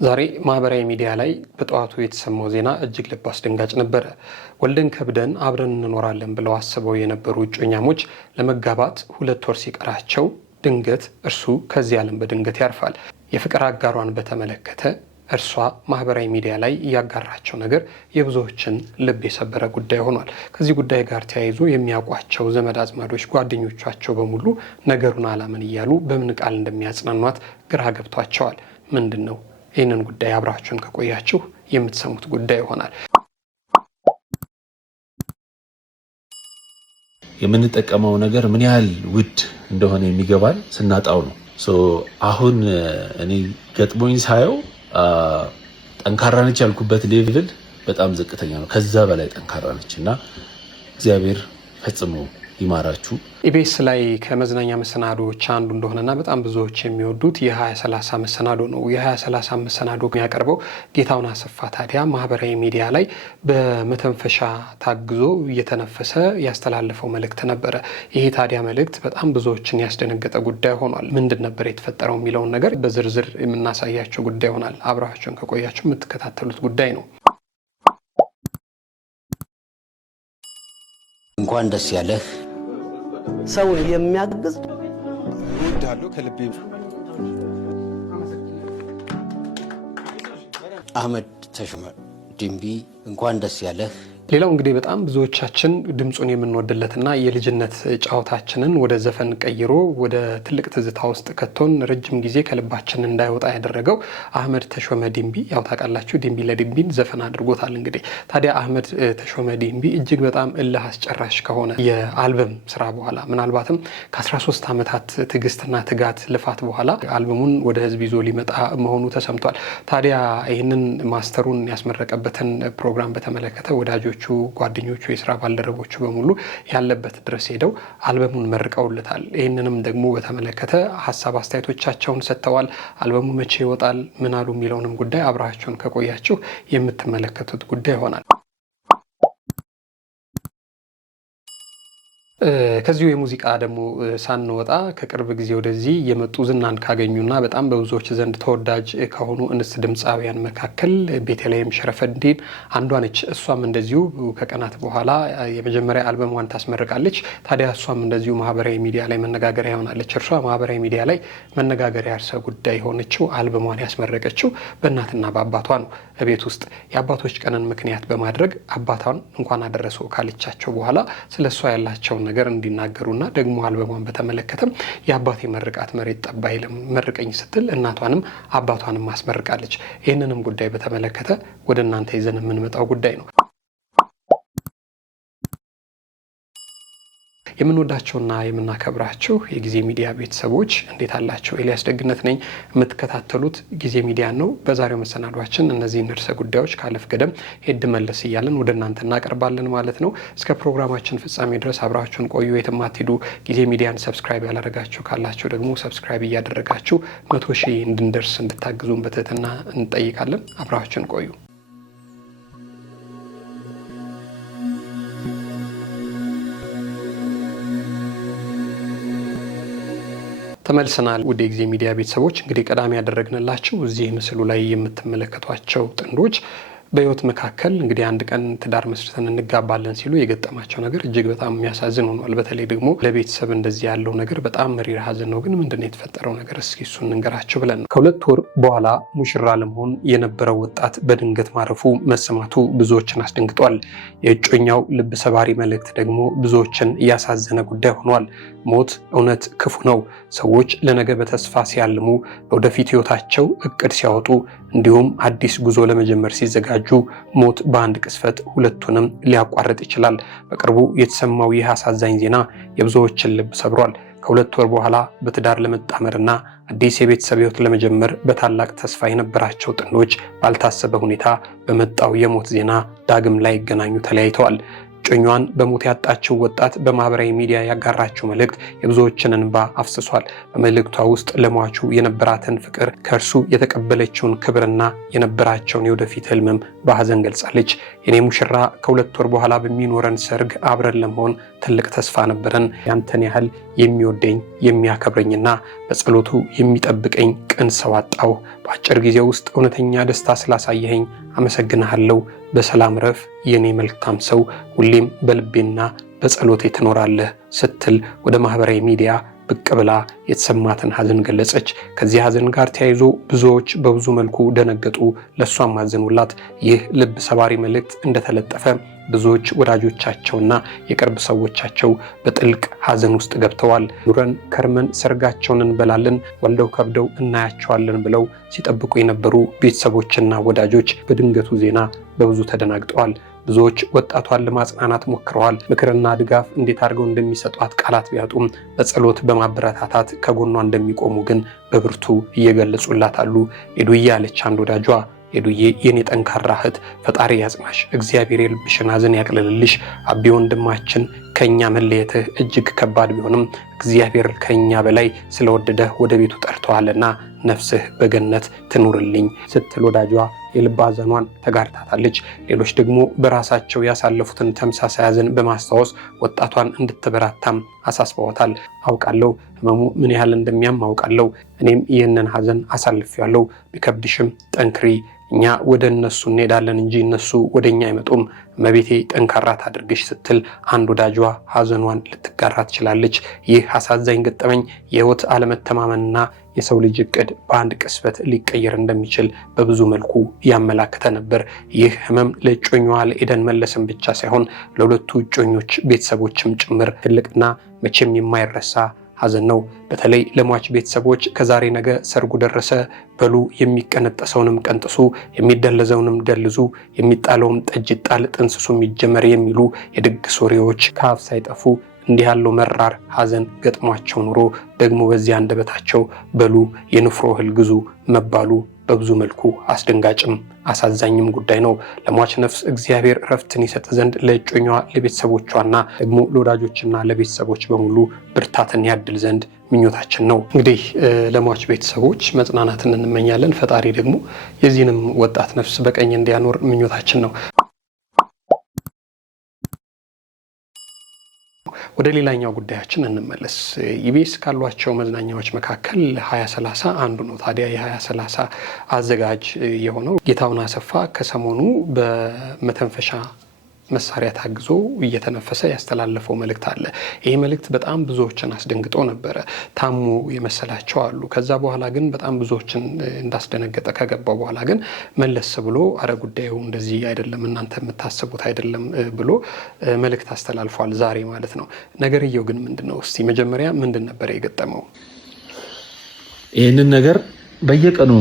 ዛሬ ማህበራዊ ሚዲያ ላይ በጠዋቱ የተሰማው ዜና እጅግ ልብ አስደንጋጭ ነበረ። ወልደን ከብደን አብረን እንኖራለን ብለው አስበው የነበሩ እጮኛሞች ለመጋባት 2 ወር ሲቀራቸው ድንገት እርሱ ከዚህ ዓለም በድንገት ያርፋል። የፍቅር አጋሯን በተመለከተ እርሷ ማህበራዊ ሚዲያ ላይ ያጋራቸው ነገር የብዙዎችን ልብ የሰበረ ጉዳይ ሆኗል። ከዚህ ጉዳይ ጋር ተያይዞ የሚያውቋቸው ዘመድ አዝማዶች፣ ጓደኞቻቸው በሙሉ ነገሩን አላምን እያሉ በምን ቃል እንደሚያጽናኗት ግራ ገብቷቸዋል። ምንድን ነው? ይህንን ጉዳይ አብራችሁን ከቆያችሁ የምትሰሙት ጉዳይ ይሆናል። የምንጠቀመው ነገር ምን ያህል ውድ እንደሆነ የሚገባን ስናጣው ነው። አሁን እኔ ገጥሞኝ ሳየው ጠንካራ ነች ያልኩበት ሌቭል በጣም ዝቅተኛ ነው። ከዛ በላይ ጠንካራ ነች እና እግዚአብሔር ፈጽሞ ይማራችሁ። ኢቢኤስ ላይ ከመዝናኛ መሰናዶዎች አንዱ እንደሆነና በጣም ብዙዎች የሚወዱት የ2030 መሰናዶ ነው። የ2030 መሰናዶ የሚያቀርበው ጌታሁን አሰፋ ታዲያ ማህበራዊ ሚዲያ ላይ በመተንፈሻ ታግዞ እየተነፈሰ ያስተላለፈው መልእክት ነበረ። ይሄ ታዲያ መልእክት በጣም ብዙዎችን ያስደነገጠ ጉዳይ ሆኗል። ምንድን ነበር የተፈጠረው የሚለውን ነገር በዝርዝር የምናሳያቸው ጉዳይ ይሆናል። አብራችሁን ከቆያችሁ የምትከታተሉት ጉዳይ ነው። እንኳን ደስ ያለህ ሰውን የሚያግዝ እወዳለሁ ከልቤ። አህመድ ተሾመ ድንቢ እንኳን ደስ ያለህ። ሌላው እንግዲህ በጣም ብዙዎቻችን ድምጹን የምንወድለትና የልጅነት ጨዋታችንን ወደ ዘፈን ቀይሮ ወደ ትልቅ ትዝታ ውስጥ ከቶን ረጅም ጊዜ ከልባችን እንዳይወጣ ያደረገው አህመድ ተሾመ ድንቢ፣ ያው ታውቃላችሁ ድንቢ ለድንቢን ዘፈን አድርጎታል። እንግዲህ ታዲያ አህመድ ተሾመ ድንቢ እጅግ በጣም እልህ አስጨራሽ ከሆነ የአልበም ስራ በኋላ ምናልባትም ከ13 ዓመታት ትዕግስትና ትጋት ልፋት በኋላ አልበሙን ወደ ህዝብ ይዞ ሊመጣ መሆኑ ተሰምቷል። ታዲያ ይህንን ማስተሩን ያስመረቀበትን ፕሮግራም በተመለከተ ወዳጆቹ፣ ጓደኞቹ፣ የስራ ባልደረቦቹ በሙሉ ያለበት ድረስ ሄደው አልበሙን መርቀውለታል። ይህንንም ደግሞ በተመለከተ ሀሳብ አስተያየቶቻቸውን ሰጥተዋል። አልበሙ መቼ ይወጣል ምን አሉ የሚለውንም ጉዳይ አብራችሁን ከቆያችሁ የምትመለከቱት ጉዳይ ይሆናል። ከዚሁ የሙዚቃ ደግሞ ሳንወጣ ከቅርብ ጊዜ ወደዚህ የመጡ ዝናን ካገኙና በጣም በብዙዎች ዘንድ ተወዳጅ ከሆኑ እንስት ድምፃውያን መካከል ቤተልሔም ሸረፈዲን አንዷ ነች። እሷም እንደዚሁ ከቀናት በኋላ የመጀመሪያ አልበሟን ታስመርቃለች። ታዲያ እሷም እንደዚሁ ማህበራዊ ሚዲያ ላይ መነጋገሪያ ሆናለች። እርሷ ማህበራዊ ሚዲያ ላይ መነጋገሪያ ርዕሰ ጉዳይ የሆነችው አልበሟን ያስመረቀችው በእናትና በአባቷ ነው። ቤት ውስጥ የአባቶች ቀንን ምክንያት በማድረግ አባቷን እንኳን አደረሰው ካለቻቸው በኋላ ስለ እሷ ያላቸውን ነገር እንዲናገሩና ደግሞ አልበሟን በተመለከተም የአባቴ መርቃት መሬት ጠባ አይልም መርቀኝ ስትል እናቷንም አባቷንም ማስመርቃለች። ይህንንም ጉዳይ በተመለከተ ወደ እናንተ ይዘን የምንመጣው ጉዳይ ነው። የምንወዳቸውና የምናከብራቸው የጊዜ ሚዲያ ቤተሰቦች እንዴት አላቸው? ኤልያስ ደግነት ነኝ። የምትከታተሉት ጊዜ ሚዲያ ነው። በዛሬው መሰናዷችን እነዚህን ርዕሰ ጉዳዮች ካለፍ ገደም ሄድ መለስ እያለን ወደ እናንተ እናቀርባለን ማለት ነው። እስከ ፕሮግራማችን ፍጻሜ ድረስ አብራችሁን ቆዩ፣ የትም አትሄዱ። ጊዜ ሚዲያን ሰብስክራይብ ያላደረጋችሁ ካላችሁ ደግሞ ሰብስክራይብ እያደረጋችሁ 100,000 እንድንደርስ እንድታግዙን በትህትና እንጠይቃለን። አብራችሁን ቆዩ። ተመልሰናል። ወደ ጊዜ ሚዲያ ቤተሰቦች እንግዲህ ቀዳሚ ያደረግንላችሁ እዚህ ምስሉ ላይ የምትመለከቷቸው ጥንዶች በህይወት መካከል እንግዲህ አንድ ቀን ትዳር መስርተን እንጋባለን ሲሉ የገጠማቸው ነገር እጅግ በጣም የሚያሳዝን ሆኗል። በተለይ ደግሞ ለቤተሰብ እንደዚህ ያለው ነገር በጣም መሪር ሐዘን ነው። ግን ምንድነው የተፈጠረው ነገር? እስኪ እሱን እንገራችሁ ብለን ነው። ከ2 ወር በኋላ ሙሽራ ለመሆን የነበረው ወጣት በድንገት ማረፉ መሰማቱ ብዙዎችን አስደንግጧል። የእጮኛው ልብ ሰባሪ መልእክት ደግሞ ብዙዎችን እያሳዘነ ጉዳይ ሆኗል። ሞት እውነት ክፉ ነው። ሰዎች ለነገ በተስፋ ሲያልሙ፣ ለወደፊት ህይወታቸው እቅድ ሲያወጡ፣ እንዲሁም አዲስ ጉዞ ለመጀመር ሲዘጋጁ ሞት በአንድ ቅስፈት ሁለቱንም ሊያቋርጥ ይችላል። በቅርቡ የተሰማው ይህ አሳዛኝ ዜና የብዙዎችን ልብ ሰብሯል። ከ2 ወር በኋላ በትዳር ለመጣመርና አዲስ የቤተሰብ ህይወት ለመጀመር በታላቅ ተስፋ የነበራቸው ጥንዶች ባልታሰበ ሁኔታ በመጣው የሞት ዜና ዳግም ላይ ይገናኙ ተለያይተዋል። እጮኛዋን በሞት ያጣችው ወጣት በማህበራዊ ሚዲያ ያጋራችው መልእክት የብዙዎችን እንባ አፍስሷል። በመልእክቷ ውስጥ ለሟቹ የነበራትን ፍቅር፣ ከእርሱ የተቀበለችውን ክብርና የነበራቸውን የወደፊት ህልምም በሀዘን ገልጻለች። የኔ ሙሽራ ከ2 ወር በኋላ በሚኖረን ሰርግ አብረን ለመሆን ትልቅ ተስፋ ነበረን። ያንተን ያህል የሚወደኝ የሚያከብረኝና በጸሎቱ የሚጠብቀኝ ቅን ሰው አጣሁ። በአጭር ጊዜ ውስጥ እውነተኛ ደስታ ስላሳየኸኝ አመሰግንሃለሁ። በሰላም ረፍ የኔ መልካም ሰው፣ ሁሌም በልቤና በጸሎቴ ትኖራለህ ስትል ወደ ማህበራዊ ሚዲያ ብቅ ብላ የተሰማትን ሀዘን ገለጸች። ከዚህ ሀዘን ጋር ተያይዞ ብዙዎች በብዙ መልኩ ደነገጡ፣ ለሷም አዘኑላት። ይህ ልብ ሰባሪ መልእክት እንደተለጠፈ ብዙዎች ወዳጆቻቸውና የቅርብ ሰዎቻቸው በጥልቅ ሀዘን ውስጥ ገብተዋል። ኑረን ከርመን ሰርጋቸውን እንበላለን፣ ወልደው ከብደው እናያቸዋለን ብለው ሲጠብቁ የነበሩ ቤተሰቦችና ወዳጆች በድንገቱ ዜና በብዙ ተደናግጠዋል። ብዙዎች ወጣቷን ለማጽናናት ሞክረዋል። ምክርና ድጋፍ እንዴት አድርገው እንደሚሰጧት ቃላት ቢያጡም በጸሎት በማበረታታት ከጎኗ እንደሚቆሙ ግን በብርቱ እየገለጹላት አሉ። ኤዱዬ ያለች አንድ ወዳጇ፣ ኤዱዬ የኔ ጠንካራ እህት ፈጣሪ ያጽናሽ፣ እግዚአብሔር የልብሽን ሀዘን ያቅልልልሽ። አቢ ወንድማችን ከኛ መለየትህ እጅግ ከባድ ቢሆንም እግዚአብሔር ከኛ በላይ ስለወደደህ ወደ ቤቱ ጠርተዋልና ነፍስህ በገነት ትኑርልኝ ስትል ወዳጇ የልብ ሀዘኗን ተጋርታታለች። ሌሎች ደግሞ በራሳቸው ያሳለፉትን ተመሳሳይ ሀዘን በማስታወስ ወጣቷን እንድትበራታም አሳስበዋታል። አውቃለሁ ህመሙ ምን ያህል እንደሚያም አውቃለሁ። እኔም ይህንን ሀዘን አሳልፌያለሁ። ቢከብድሽም ጠንክሪ፣ እኛ ወደ እነሱ እንሄዳለን እንጂ እነሱ ወደ እኛ አይመጡም። እመቤቴ ጠንካራ ታድርግሽ ስትል አንድ ወዳጇ ሀዘኗን ልትጋራ ትችላለች። ይህ አሳዛኝ ገጠመኝ የህይወት አለመተማመንና የሰው ልጅ እቅድ በአንድ ቅስበት ሊቀየር እንደሚችል በብዙ መልኩ ያመላክተ ነበር። ይህ ህመም ለእጮኛዋ ለኤደን መለስም ብቻ ሳይሆን ለሁለቱ እጮኞች ቤተሰቦችም ጭምር ትልቅና መቼም የማይረሳ ሀዘን ነው። በተለይ ለሟች ቤተሰቦች ከዛሬ ነገ ሰርጉ ደረሰ በሉ፣ የሚቀነጠሰውንም ቀንጥሱ፣ የሚደለዘውንም ደልዙ፣ የሚጣለውም ጠጅ ይጣል፣ ጥንስሱ የሚጀመር የሚሉ የድግስ ወሬዎች ከአፍ ሳይጠፉ እንዲህ ያለው መራር ሀዘን ገጥሟቸው ኑሮ ደግሞ በዚያ አንደበታቸው በሉ የንፍሮ እህል ግዙ መባሉ በብዙ መልኩ አስደንጋጭም አሳዛኝም ጉዳይ ነው። ለሟች ነፍስ እግዚአብሔር ረፍትን ይሰጥ ዘንድ ለእጮኛዋ ለቤተሰቦቿና ደግሞ ለወዳጆችና ለቤተሰቦች በሙሉ ብርታትን ያድል ዘንድ ምኞታችን ነው። እንግዲህ ለሟች ቤተሰቦች መጽናናትን እንመኛለን። ፈጣሪ ደግሞ የዚህንም ወጣት ነፍስ በቀኝ እንዲያኖር ምኞታችን ነው። ወደ ሌላኛው ጉዳያችን እንመለስ። ኢቢኤስ ካሏቸው መዝናኛዎች መካከል 2030 አንዱ ነው። ታዲያ የ2030 አዘጋጅ የሆነው ጌታሁን አሰፋ ከሰሞኑ በመተንፈሻ መሳሪያ ታግዞ እየተነፈሰ ያስተላለፈው መልእክት አለ። ይህ መልእክት በጣም ብዙዎችን አስደንግጦ ነበረ። ታሙ የመሰላቸው አሉ። ከዛ በኋላ ግን በጣም ብዙዎችን እንዳስደነገጠ ከገባው በኋላ ግን መለስ ብሎ አረ ጉዳዩ እንደዚህ አይደለም፣ እናንተ የምታስቡት አይደለም ብሎ መልእክት አስተላልፏል። ዛሬ ማለት ነው። ነገርየው ግን ምንድነው? እስቲ መጀመሪያ ምንድን ነበር የገጠመው? ይህንን ነገር በየቀኑ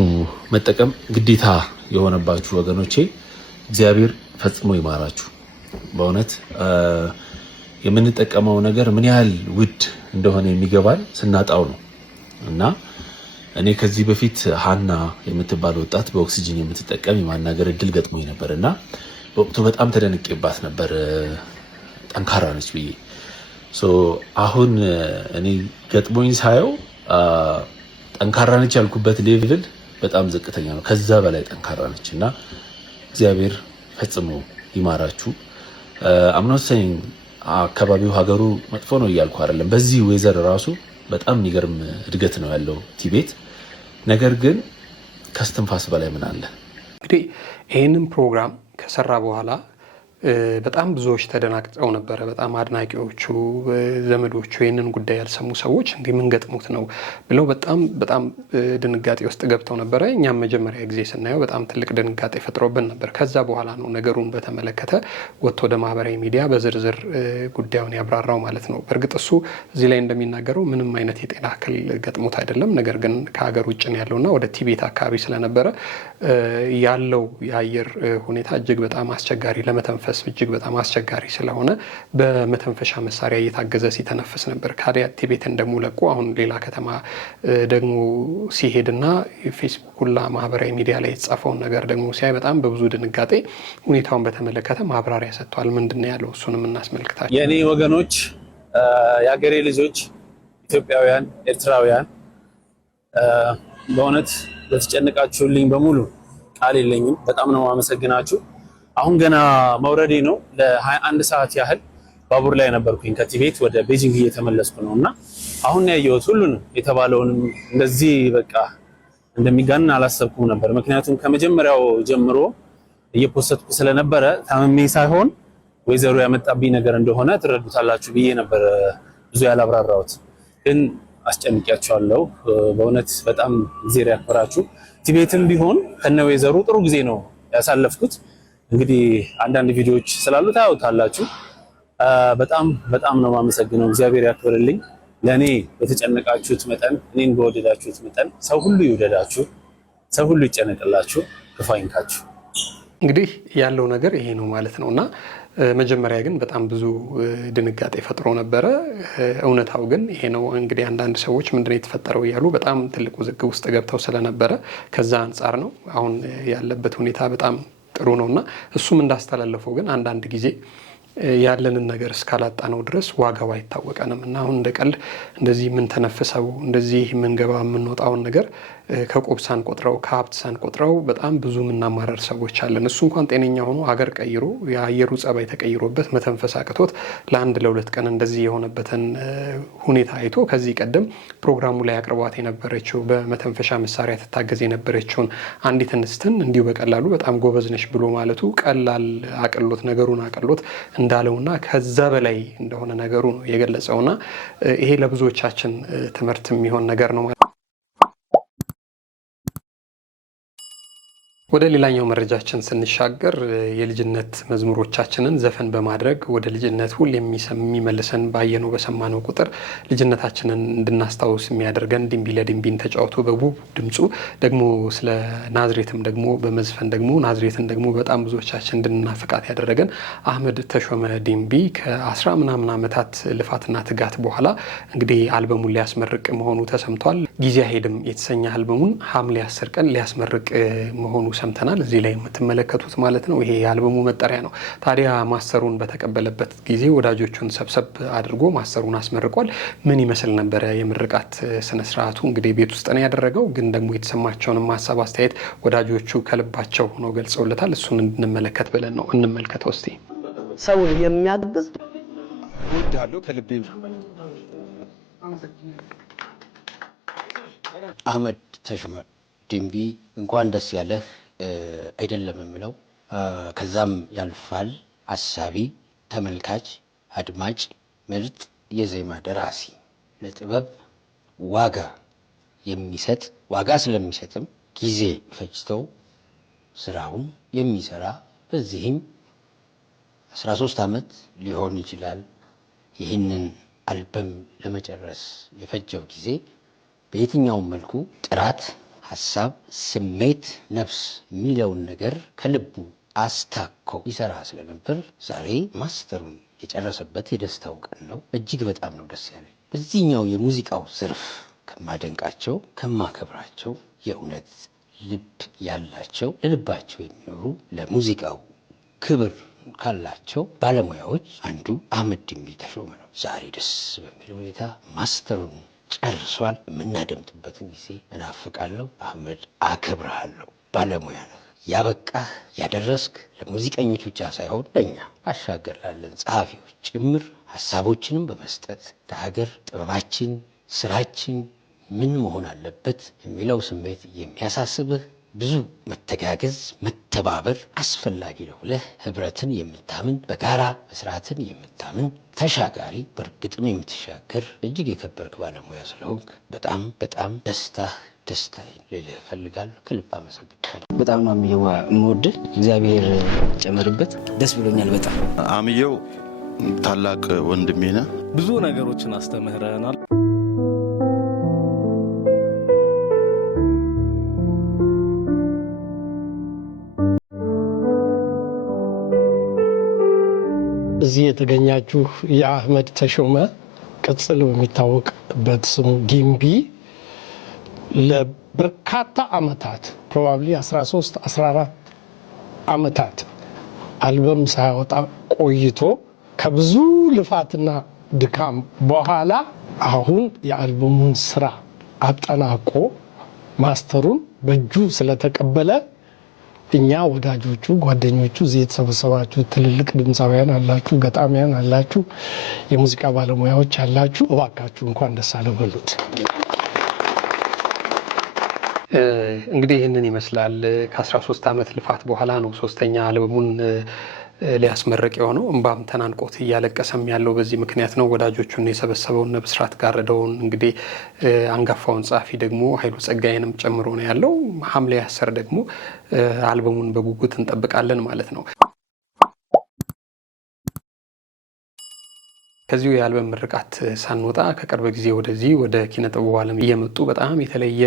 መጠቀም ግዴታ የሆነባችሁ ወገኖቼ እግዚአብሔር ፈጽሞ ይማራችሁ። በእውነት የምንጠቀመው ነገር ምን ያህል ውድ እንደሆነ የሚገባል ስናጣው ነው። እና እኔ ከዚህ በፊት ሀና የምትባል ወጣት በኦክሲጅን የምትጠቀም የማናገር እድል ገጥሞኝ ነበር እና በወቅቱ በጣም ተደንቄባት ነበር። ጠንካራ ነች ብዬ አሁን እኔ ገጥሞኝ ሳየው ጠንካራ ነች ያልኩበት ሌቭል በጣም ዝቅተኛ ነው። ከዛ በላይ ጠንካራ ነች እና እግዚአብሔር ፈጽሞ ይማራችሁ። አምኖሰኝ አካባቢው ሀገሩ መጥፎ ነው እያልኩ አይደለም። በዚህ ወይዘር ራሱ በጣም የሚገርም እድገት ነው ያለው ቲቤት። ነገር ግን ከስትንፋስ በላይ ምን አለ? እንግዲህ ይህንን ፕሮግራም ከሰራ በኋላ በጣም ብዙዎች ተደናግጠው ነበረ። በጣም አድናቂዎቹ፣ ዘመዶቹ፣ ይህንን ጉዳይ ያልሰሙ ሰዎች እንዲህ ምን ገጥሞት ነው ብለው በጣም ድንጋጤ ውስጥ ገብተው ነበረ። እኛም መጀመሪያ ጊዜ ስናየው በጣም ትልቅ ድንጋጤ ፈጥሮብን ነበር። ከዛ በኋላ ነው ነገሩን በተመለከተ ወጥቶ ወደ ማህበራዊ ሚዲያ በዝርዝር ጉዳዩን ያብራራው ማለት ነው። በእርግጥ እሱ እዚህ ላይ እንደሚናገረው ምንም አይነት የጤና እክል ገጥሞት አይደለም። ነገር ግን ከሀገር ውጭ ነው ያለውና ወደ ቲቤት አካባቢ ስለነበረ ያለው የአየር ሁኔታ እጅግ በጣም አስቸጋሪ ለመተንፈስ ለመተንፈስ እጅግ በጣም አስቸጋሪ ስለሆነ በመተንፈሻ መሳሪያ እየታገዘ ሲተነፍስ ነበር። ካዲያ ቲቤትን ደግሞ ለቆ አሁን ሌላ ከተማ ደግሞ ሲሄድና ፌስቡክ ሁላ ማህበራዊ ሚዲያ ላይ የተጻፈውን ነገር ደግሞ ሲያይ በጣም በብዙ ድንጋጤ ሁኔታውን በተመለከተ ማብራሪያ ሰጥቷል። ምንድነው ያለው? እሱንም እናስመልክታለን። የኔ ወገኖች፣ የአገሬ ልጆች፣ ኢትዮጵያውያን፣ ኤርትራውያን በእውነት ለተጨነቃችሁልኝ በሙሉ ቃል የለኝም። በጣም ነው ማመሰግናችሁ። አሁን ገና መውረዴ ነው። ለ21 ሰዓት ያህል ባቡር ላይ ነበርኩኝ። ከቲቤት ወደ ቤጂንግ እየተመለስኩ ነውና አሁን ያየሁት ሁሉንም የተባለውንም እንደዚህ በቃ እንደሚጋንን አላሰብኩም ነበር። ምክንያቱም ከመጀመሪያው ጀምሮ እየፖስተትኩ ስለነበረ ታምሜ ሳይሆን ወይዘሮ ያመጣብኝ ነገር እንደሆነ ትረዱታላችሁ ብዬ ነበር ብዙ ያላብራራሁት። ግን አስጨንቂያቸዋለሁ። በእውነት በጣም እግዚአብሔር ያክብራችሁ። ቲቤትም ቢሆን ከነ ወይዘሮ ጥሩ ጊዜ ነው ያሳለፍኩት። እንግዲህ አንዳንድ ቪዲዮዎች ስላሉ ታዩታላችሁ። በጣም ነው ማመሰግነው። እግዚአብሔር ያክብርልኝ። ለኔ በተጨነቃችሁት መጠን፣ እኔን በወደዳችሁት መጠን ሰው ሁሉ ይወደዳችሁ፣ ሰው ሁሉ ይጨነቅላችሁ፣ ክፉ አይንካችሁ። እንግዲህ ያለው ነገር ይሄ ነው ማለት ነውና መጀመሪያ ግን በጣም ብዙ ድንጋጤ ፈጥሮ ነበረ። እውነታው ግን ይሄ ነው። እንግዲህ አንዳንድ ሰዎች ምንድነው የተፈጠረው እያሉ በጣም ትልቅ ውዝግብ ውስጥ ገብተው ስለነበረ ከዛ አንጻር ነው። አሁን ያለበት ሁኔታ በጣም ጥሩ ነውና እሱም እንዳስተላለፈው ግን አንዳንድ ጊዜ ያለንን ነገር እስካላጣ ነው ድረስ ዋጋው አይታወቀንም እና አሁን እንደ ቀልድ እንደዚህ የምንተነፍሰው እንደዚህ የምንገባ የምንወጣውን ነገር ከቆብ ሳንቆጥረው ከሀብት ሳንቆጥረው በጣም ብዙ የምናማረር ሰዎች አለን። እሱ እንኳን ጤነኛ ሆኖ ሀገር ቀይሮ የአየሩ ጸባይ ተቀይሮበት መተንፈስ አቅቶት ለአንድ ለሁለት ቀን እንደዚህ የሆነበትን ሁኔታ አይቶ ከዚህ ቀደም ፕሮግራሙ ላይ አቅርቧት የነበረችው በመተንፈሻ መሳሪያ ትታገዝ የነበረችውን አንዲት እንስትን እንዲሁ በቀላሉ በጣም ጎበዝ ነሽ ብሎ ማለቱ ቀላል አቅሎት ነገሩን አቅሎት እንዳለውና ከዛ በላይ እንደሆነ ነገሩ ነው የገለጸውና ይሄ ለብዙዎቻችን ትምህርት የሚሆን ነገር ነው። ወደ ሌላኛው መረጃችን ስንሻገር የልጅነት መዝሙሮቻችንን ዘፈን በማድረግ ወደ ልጅነት ሁሌ የሚመልሰን ባየነው በሰማነው ቁጥር ልጅነታችንን እንድናስታውስ የሚያደርገን ድንቢ ለድንቢን ተጫውቶ በውብ ድምፁ ደግሞ ስለ ናዝሬትም ደግሞ በመዝፈን ደግሞ ናዝሬትን ደግሞ በጣም ብዙዎቻችን እንድናፍቃት ያደረገን አህመድ ተሾመ ድንቢ ከ10 ምናምን ዓመታት ልፋትና ትጋት በኋላ እንግዲህ አልበሙን ሊያስመርቅ መሆኑ ተሰምቷል። ጊዜ አይሄድም የተሰኘ አልበሙን ሐምሌ 10 ቀን ሊያስመርቅ መሆኑ ሰምተናል። እዚህ ላይ የምትመለከቱት ማለት ነው። ይሄ የአልበሙ መጠሪያ ነው። ታዲያ ማስተሩን በተቀበለበት ጊዜ ወዳጆቹን ሰብሰብ አድርጎ ማስተሩን አስመርቋል። ምን ይመስል ነበረ የምርቃት ስነ ስርዓቱ? እንግዲህ ቤት ውስጥ ነው ያደረገው፣ ግን ደግሞ የተሰማቸውን ሀሳብ አስተያየት ወዳጆቹ ከልባቸው ነው ገልጸውለታል። እሱን እንድንመለከት ብለን ነው። እንመልከተው እስቲ። ሰውን የሚያግዝ እወድሃለሁ ከልቤ። አህመድ ተሾመ ድንቢ እንኳን ደስ ያለህ አይደለም የምለው፣ ከዛም ያልፋል። አሳቢ፣ ተመልካች፣ አድማጭ፣ ምርጥ የዜማ ደራሲ፣ ለጥበብ ዋጋ የሚሰጥ ዋጋ ስለሚሰጥም ጊዜ ፈጅተው ስራውን የሚሰራ በዚህም 13 ዓመት ሊሆን ይችላል ይህንን አልበም ለመጨረስ የፈጀው ጊዜ በየትኛውም መልኩ ጥራት፣ ሐሳብ፣ ስሜት፣ ነፍስ የሚለውን ነገር ከልቡ አስታኮ ይሰራ ስለነበር ዛሬ ማስተሩን የጨረሰበት የደስታው ቀን ነው። እጅግ በጣም ነው ደስ ያለኝ። በዚህኛው የሙዚቃው ዘርፍ ከማደንቃቸው ከማከብራቸው የእውነት ልብ ያላቸው ለልባቸው የሚኖሩ ለሙዚቃው ክብር ካላቸው ባለሙያዎች አንዱ አህመድ ድንቢ ተሾመ ነው። ዛሬ ደስ በሚል ሁኔታ ማስተሩን ጨርሷል። የምናደምጥበትን ጊዜ እናፍቃለሁ። አህመድ አከብርሃለሁ። ባለሙያ ነህ። ያበቃህ ያደረስክ ለሙዚቀኞች ብቻ ሳይሆን ለኛ አሻገር ላለን ጸሐፊዎች ጭምር ሐሳቦችንም በመስጠት ለሀገር ጥበባችን ስራችን ምን መሆን አለበት የሚለው ስሜት የሚያሳስብህ ብዙ መተጋገዝ መተባበር አስፈላጊ ነው ብለህ ህብረትን የምታምን በጋራ መስራትን የምታምን ተሻጋሪ በእርግጥም የምትሻገር እጅግ የከበርክ ባለሙያ ስለሆንክ በጣም በጣም ደስታዬ ልልህ እፈልጋለሁ። ከልብ አመሰግናለሁ። በጣም ነው የምወድህ። እግዚአብሔር ጨምርበት። ደስ ብሎኛል በጣም። አምየው ታላቅ ወንድሜ ነህ። ብዙ ነገሮችን አስተምረናል። እዚህ የተገኛችሁ የአህመድ ተሾመ ቅጽል በሚታወቅበት ስሙ ጊምቢ ለበርካታ አመታት ፕሮባብሊ 13 14 አመታት አልበም ሳያወጣ ቆይቶ ከብዙ ልፋትና ድካም በኋላ አሁን የአልበሙን ስራ አጠናቆ ማስተሩን በእጁ ስለተቀበለ እኛ ወዳጆቹ ጓደኞቹ እዚህ የተሰበሰባችሁ ትልልቅ ድምፃውያን አላችሁ፣ ገጣሚያን አላችሁ፣ የሙዚቃ ባለሙያዎች አላችሁ፣ እባካችሁ እንኳን ደስ አለ በሉት። እንግዲህ ይህንን ይመስላል። ከ13 ዓመት ልፋት በኋላ ነው ሶስተኛ አልበሙን ሊያስመርቅ የሆነው። እንባም ተናንቆት እያለቀሰም ያለው በዚህ ምክንያት ነው። ወዳጆቹን የሰበሰበውን ብስራት ጋረደውን እንግዲህ አንጋፋውን ጸሐፊ ደግሞ ኃይሉ ጸጋዬንም ጨምሮ ነው ያለው። ሐምሌ 10 ደግሞ አልበሙን በጉጉት እንጠብቃለን ማለት ነው። ከዚሁ የአልበም ምርቃት ሳንወጣ ከቅርብ ጊዜ ወደዚህ ወደ ኪነ ጥበቡ ዓለም እየመጡ በጣም የተለየ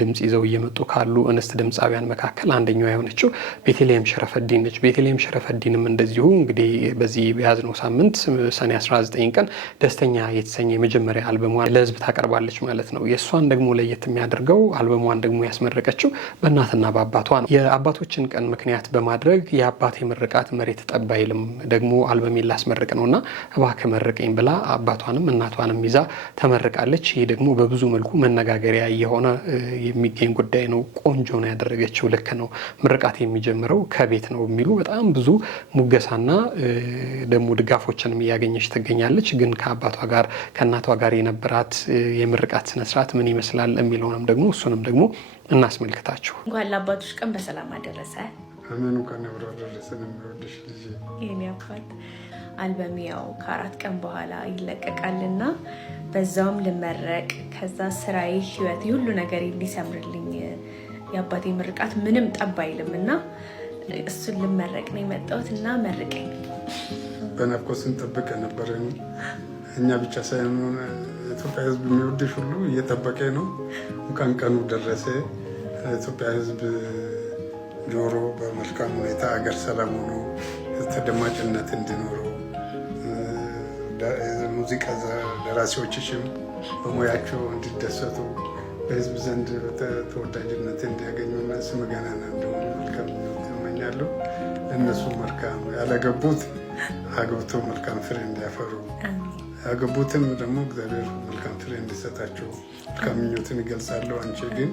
ድምጽ ይዘው እየመጡ ካሉ እንስት ድምፃውያን መካከል አንደኛዋ የሆነችው ቤተልሔም ሸረፈዲን ነች። ቤተልሔም ሸረፈዲንም እንደዚሁ እንግዲህ በዚህ በያዝነው ሳምንት ሰኔ 19 ቀን ደስተኛ የተሰኘ የመጀመሪያ አልበሟን ለሕዝብ ታቀርባለች ማለት ነው። የእሷን ደግሞ ለየት የሚያደርገው አልበሟን ደግሞ ያስመረቀችው በእናትና በአባቷ ነው። የአባቶችን ቀን ምክንያት በማድረግ የአባቴ ምርቃት መሬት ጠብ አይልም ደግሞ አልበሜን ላስመርቅ ነውና እባክህ መርቀኝ ብላ አባቷንም እናቷንም ይዛ ተመርቃለች። ይህ ደግሞ በብዙ መልኩ መነጋገሪያ የሆነ የሚገኝ ጉዳይ ነው። ቆንጆ ነው ያደረገችው፣ ልክ ነው፣ ምርቃት የሚጀምረው ከቤት ነው የሚሉ በጣም ብዙ ሙገሳና ደግሞ ድጋፎችንም እያገኘች ትገኛለች። ግን ከአባቷ ጋር ከእናቷ ጋር የነበራት የምርቃት ስነስርዓት ምን ይመስላል የሚለውንም ደግሞ እሱንም ደግሞ እናስመልክታችሁ። እንኳን ለአባቶች ቀን በሰላም አደረሰ። አሜኑ ከነብሮ ደረሰን። የሚወድሽ ልጅ የኔ አባት አልበም ያው ከ4 ቀን በኋላ ይለቀቃልና በዛውም ልመረቅ፣ ከዛ ስራዬ፣ ህይወቴ፣ ሁሉ ነገር እንዲሰምርልኝ የአባቴ ምርቃት ምንም ጠብ አይልምና እሱን ልመረቅ ነው የመጣሁት እና መርቀኝ። በናፍቆት ስንጠብቅ ነበር። እኛ ብቻ ሳይሆን ኢትዮጵያ ህዝብ የሚወድሽ ሁሉ እየጠበቀ ነው። እንኳን ቀኑ ደረሰ። ኢትዮጵያ ህዝብ ጆሮ በመልካም ሁኔታ አገር ሰላም ሆኖ ተደማጭነት እንዲኖረው ሙዚቃ ደራሲዎችሽም በሙያቸው እንዲደሰቱ በህዝብ ዘንድ ተወዳጅነት እንዲያገኙና ስም ገናና እንዲሆኑ መልካም እመኛለሁ። ለእነሱ መልካም ያላገቡት አግብተው መልካም ፍሬ እንዲያፈሩ፣ ያገቡትም ደግሞ እግዚአብሔር መልካም ፍሬ እንዲሰጣቸው መልካም ምኞትን ይገልጻለሁ። አንቺ ግን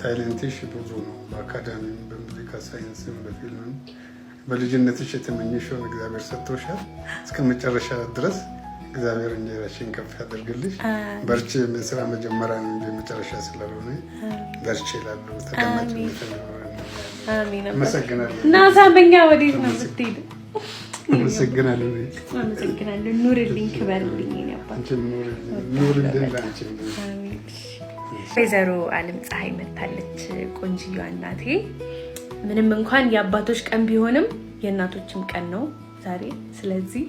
ታይለንትሽ ብዙ ነው። በአካዳሚም፣ በሙዚቃ ሳይንስም፣ በፊልምም በልጅነትሽ የተመኘሽውን እግዚአብሔር ሰጥቶሻል። እስከ መጨረሻ ድረስ እግዚአብሔር እንጀራሽን ከፍ ያደርግልሽ። በርቺ። ስራ መጀመሪያ ነው እንጂ መጨረሻ ስላልሆነ በርቺ እላለሁ። ተቀማጭነት ነው። አሜን። አመሰግናለሁ። እና ሳበኛ ወዴት ነው የምትሄድ? አመሰግናለሁ። አመሰግናለሁ። ኑርልኝ፣ ክበርልኝ። ኑርልኝ ላንቺ። ወይዘሮ አለም ፀሐይ መታለች፣ ቆንጅዬዋ እናቴ። ምንም እንኳን የአባቶች ቀን ቢሆንም የእናቶችም ቀን ነው ዛሬ። ስለዚህ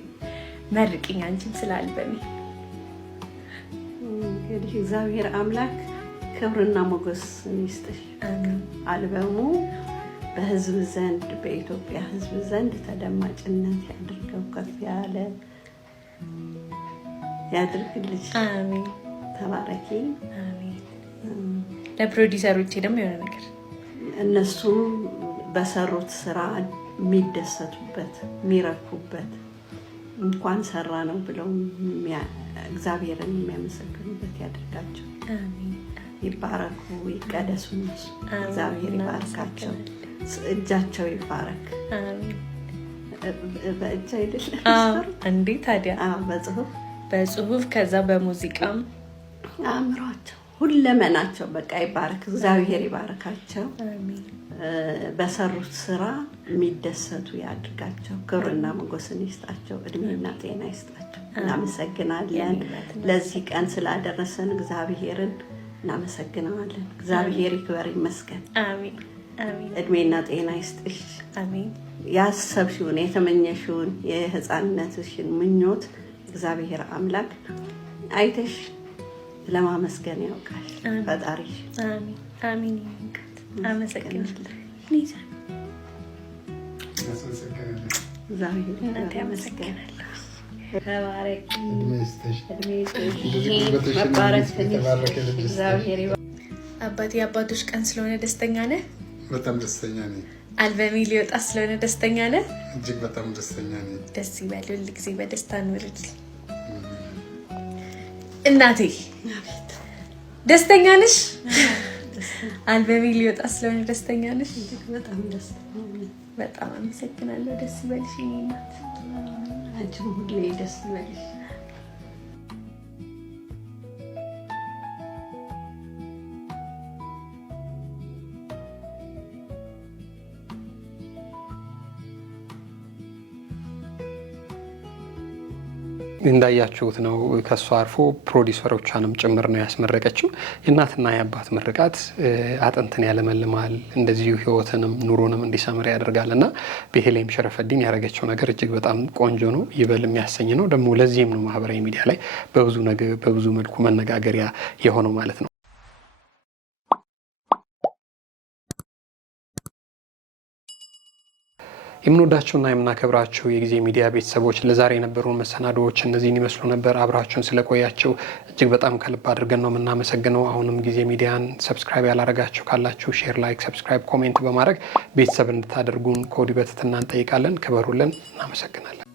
መርቂኝ አንቺም ስላልበሚ። እንግዲህ እግዚአብሔር አምላክ ክብርና ሞገስ ይስጥሽ። አልበሙ በህዝብ ዘንድ በኢትዮጵያ ህዝብ ዘንድ ተደማጭነት ያድርገው፣ ከፍ ያለ ያድርግልሽ። አሜን። ተባረኪ። አሜን። ለፕሮዲሰሮቼ ደግሞ የሆነ ነገር እነሱ በሰሩት ስራ የሚደሰቱበት የሚረኩበት እንኳን ሰራ ነው ብለው እግዚአብሔርን የሚያመሰግኑበት ያድርጋቸው። ይባረኩ፣ ይቀደሱ። እግዚአብሔር ይባርካቸው፣ እጃቸው ይባረክ። በእጅ አይደለም እንዴ ታዲያ? በጽሁፍ ከዛ በሙዚቃም አእምሯቸው ሁለመናቸው በቃ ይባረክ። እግዚአብሔር ይባረካቸው። በሰሩት ስራ የሚደሰቱ ያድርጋቸው። ክብርና ሞገስን ይስጣቸው። እድሜና ጤና ይስጣቸው። እናመሰግናለን። ለዚህ ቀን ስላደረሰን እግዚአብሔርን እናመሰግናለን። እግዚአብሔር ይክበር ይመስገን። አሜን። እድሜና ጤና ይስጥሽ። አሜን። ያሰብሽውን የተመኘሽውን የህፃንነትሽን ምኞት እግዚአብሔር አምላክ አይተሽ ለማመስገን ያውቃሽ ፈጣሪሽ። አሜን። አሜን። አመሰግናለሁ። እናንተ ያመሰግናለሁ። ተባረክ አባቴ አባቶች ቀን ስለሆነ ደስተኛ ነህ? በጣም ደስተኛ ነኝ። አልበሜ ሊወጣ ስለሆነ ደስተኛ ነህ? እጅግ በጣም ደስተኛ ነኝ። ደስ ይበል። ሁል ጊዜ በደስታ ኑርልኝ። እናቴ ደስተኛ ነሽ? አልበሜ ሊወጣ ስለሆነ ደስተኛ ነሽ? በጣም ደስተኛ ነኝ። በጣም አመሰግናለሁ። ደስ ይበልሽ የኔ እናት። አንቺም ሁሌ ደስ ይበልሽ። እንዳያችሁት ነው ከሷ አርፎ ፕሮዲውሰሮቿንም ጭምር ነው ያስመረቀችው። የእናትና የአባት ምርቃት አጥንትን ያለመልማል፣ እንደዚሁ ህይወትንም ኑሮንም እንዲሰምር ያደርጋል እና ቤተልሔም ሸረፈዲን ያደረገችው ነገር እጅግ በጣም ቆንጆ ነው፣ ይበል የሚያሰኝ ነው። ደግሞ ለዚህም ነው ማህበራዊ ሚዲያ ላይ በብዙ መልኩ መነጋገሪያ የሆነው ማለት ነው። የምንወዳቸውና የምናከብራቸው የጊዜ ሚዲያ ቤተሰቦች ለዛሬ የነበሩን መሰናዶዎች እነዚህን ይመስሉ ነበር። አብራችሁን ስለቆያቸው እጅግ በጣም ከልብ አድርገን ነው የምናመሰግነው። አሁንም ጊዜ ሚዲያን ሰብስክራይብ ያላረጋችሁ ካላችሁ ሼር፣ ላይክ፣ ሰብስክራይብ፣ ኮሜንት በማድረግ ቤተሰብ እንድታደርጉን ከወዲሁ በትህትና እንጠይቃለን። ክበሩልን። እናመሰግናለን።